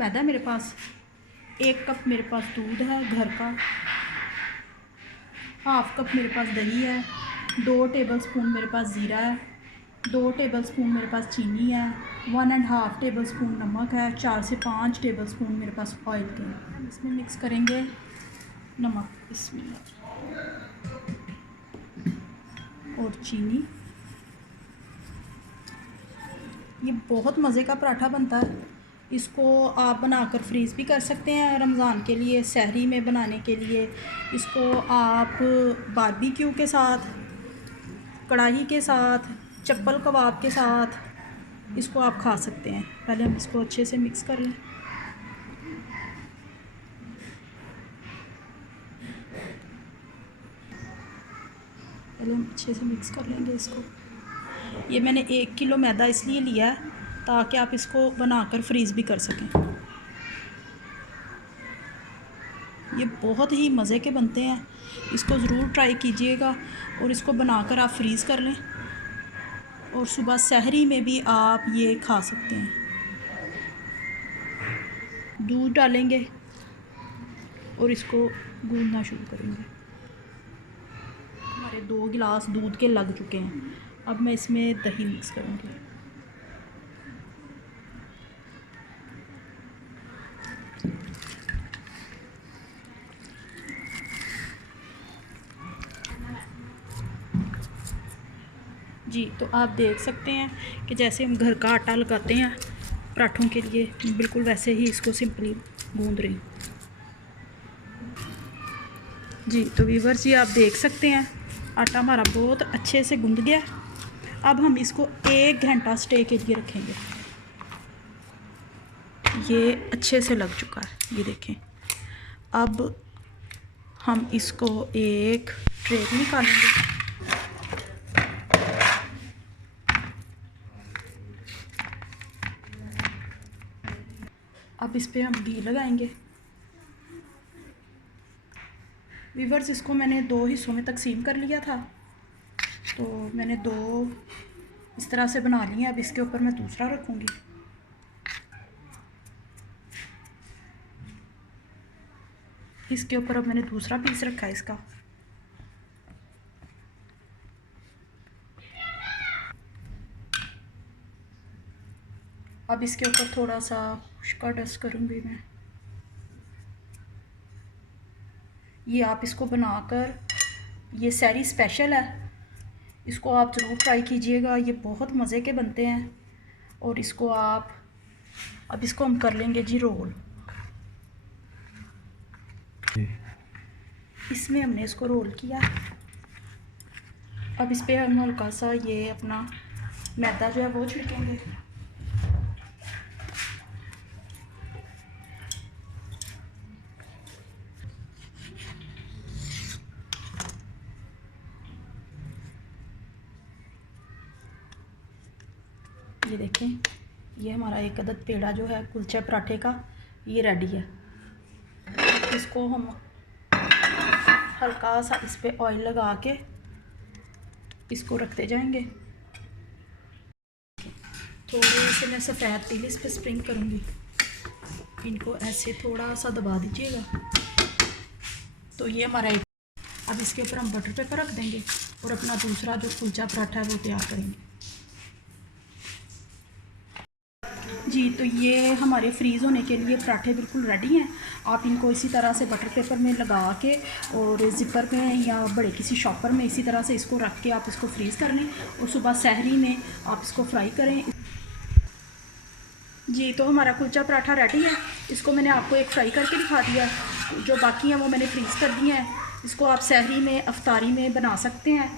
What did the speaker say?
मैदा है मेरे पास, 1 कप मेरे पास दूध है घर का, हाफ़ कप मेरे पास दही है, 2 टेबलस्पून मेरे पास ज़ीरा है, 2 टेबलस्पून मेरे पास चीनी है, 1.5 टेबलस्पून नमक है, 4 से 5 टेबलस्पून मेरे पास ऑयल के हैं। इसमें मिक्स करेंगे नमक, बिस्मिल्लाह, और चीनी। ये बहुत मज़े का पराठा बनता है। इसको आप बनाकर फ्रीज़ भी कर सकते हैं रमज़ान के लिए, सहरी में बनाने के लिए। इसको आप बारबेक्यू के साथ, कढ़ाई के साथ, चप्पल कबाब के साथ इसको आप खा सकते हैं। पहले हम इसको अच्छे से मिक्स कर लें। पहले हम अच्छे से मिक्स कर लेंगे इसको। ये मैंने 1 किलो मैदा इसलिए लिया है ताकि आप इसको बनाकर फ्रीज़ भी कर सकें। ये बहुत ही मज़े के बनते हैं, इसको ज़रूर ट्राई कीजिएगा और इसको बनाकर आप फ्रीज़ कर लें और सुबह सहरी में भी आप ये खा सकते हैं। दूध डालेंगे और इसको गूंदना शुरू करेंगे। हमारे 2 गिलास दूध के लग चुके हैं। अब मैं इसमें दही मिक्स करूँगी। जी, तो आप देख सकते हैं कि जैसे हम घर का आटा लगाते हैं पराठों के लिए, बिल्कुल वैसे ही इसको सिंपली गूंद रही हूँ। जी, तो व्यूअर्स जी आप देख सकते हैं आटा हमारा बहुत अच्छे से गूंद गया। अब हम इसको 1 घंटा स्टे के लिए रखेंगे। ये अच्छे से लग चुका है, ये देखें। अब हम इसको एक ट्रे में निकालेंगे। अब इस पे हम घी लगाएंगे। व्यूअर्स, इसको मैंने 2 हिस्सों में तकसीम कर लिया था, तो मैंने 2 इस तरह से बना लिए। अब इसके ऊपर मैं दूसरा रखूँगी। इसके ऊपर अब मैंने दूसरा पीस रखा है इसका। अब इसके ऊपर थोड़ा सा खुश्का डस्ट करूँगी मैं। ये आप इसको बनाकर, ये सहरी स्पेशल है, इसको आप ज़रूर ट्राई कीजिएगा। ये बहुत मज़े के बनते हैं। और इसको आप, अब इसको हम कर लेंगे जी रोल। इसमें हमने इसको रोल किया। अब इस पर हम हल्का सा ये अपना मैदा जो है वो छिड़केंगे। ये देखें, ये हमारा 1 अदद पेड़ा जो है कुलचा पराठे का, ये रेडी है। इसको हम हल्का सा इस पे ऑयल लगा के इसको रखते जाएंगे। थोड़े से मैं सफ़ेद तिल इस पे स्प्रिंग करूँगी। इनको ऐसे थोड़ा सा दबा दीजिएगा। तो ये हमारा एक, अब इसके ऊपर हम बटर पेपर रख देंगे और अपना दूसरा जो कुलचा पराठा है वो तैयार करेंगे। जी, तो ये हमारे फ्रीज़ होने के लिए पराठे बिल्कुल रेडी हैं। आप इनको इसी तरह से बटर पेपर में लगा के और ज़िपर में या बड़े किसी शॉपर में इसी तरह से इसको रख के आप इसको फ्रीज़ कर लें और सुबह सहरी में आप इसको फ्राई करें। जी, तो हमारा कुलचा पराठा रेडी है। इसको मैंने आपको एक फ्राई करके दिखा दिया, जो बाकी हैं वो मैंने फ्रीज़ कर दिए हैं। इसको आप सहरी में, अफ्तारी में बना सकते हैं।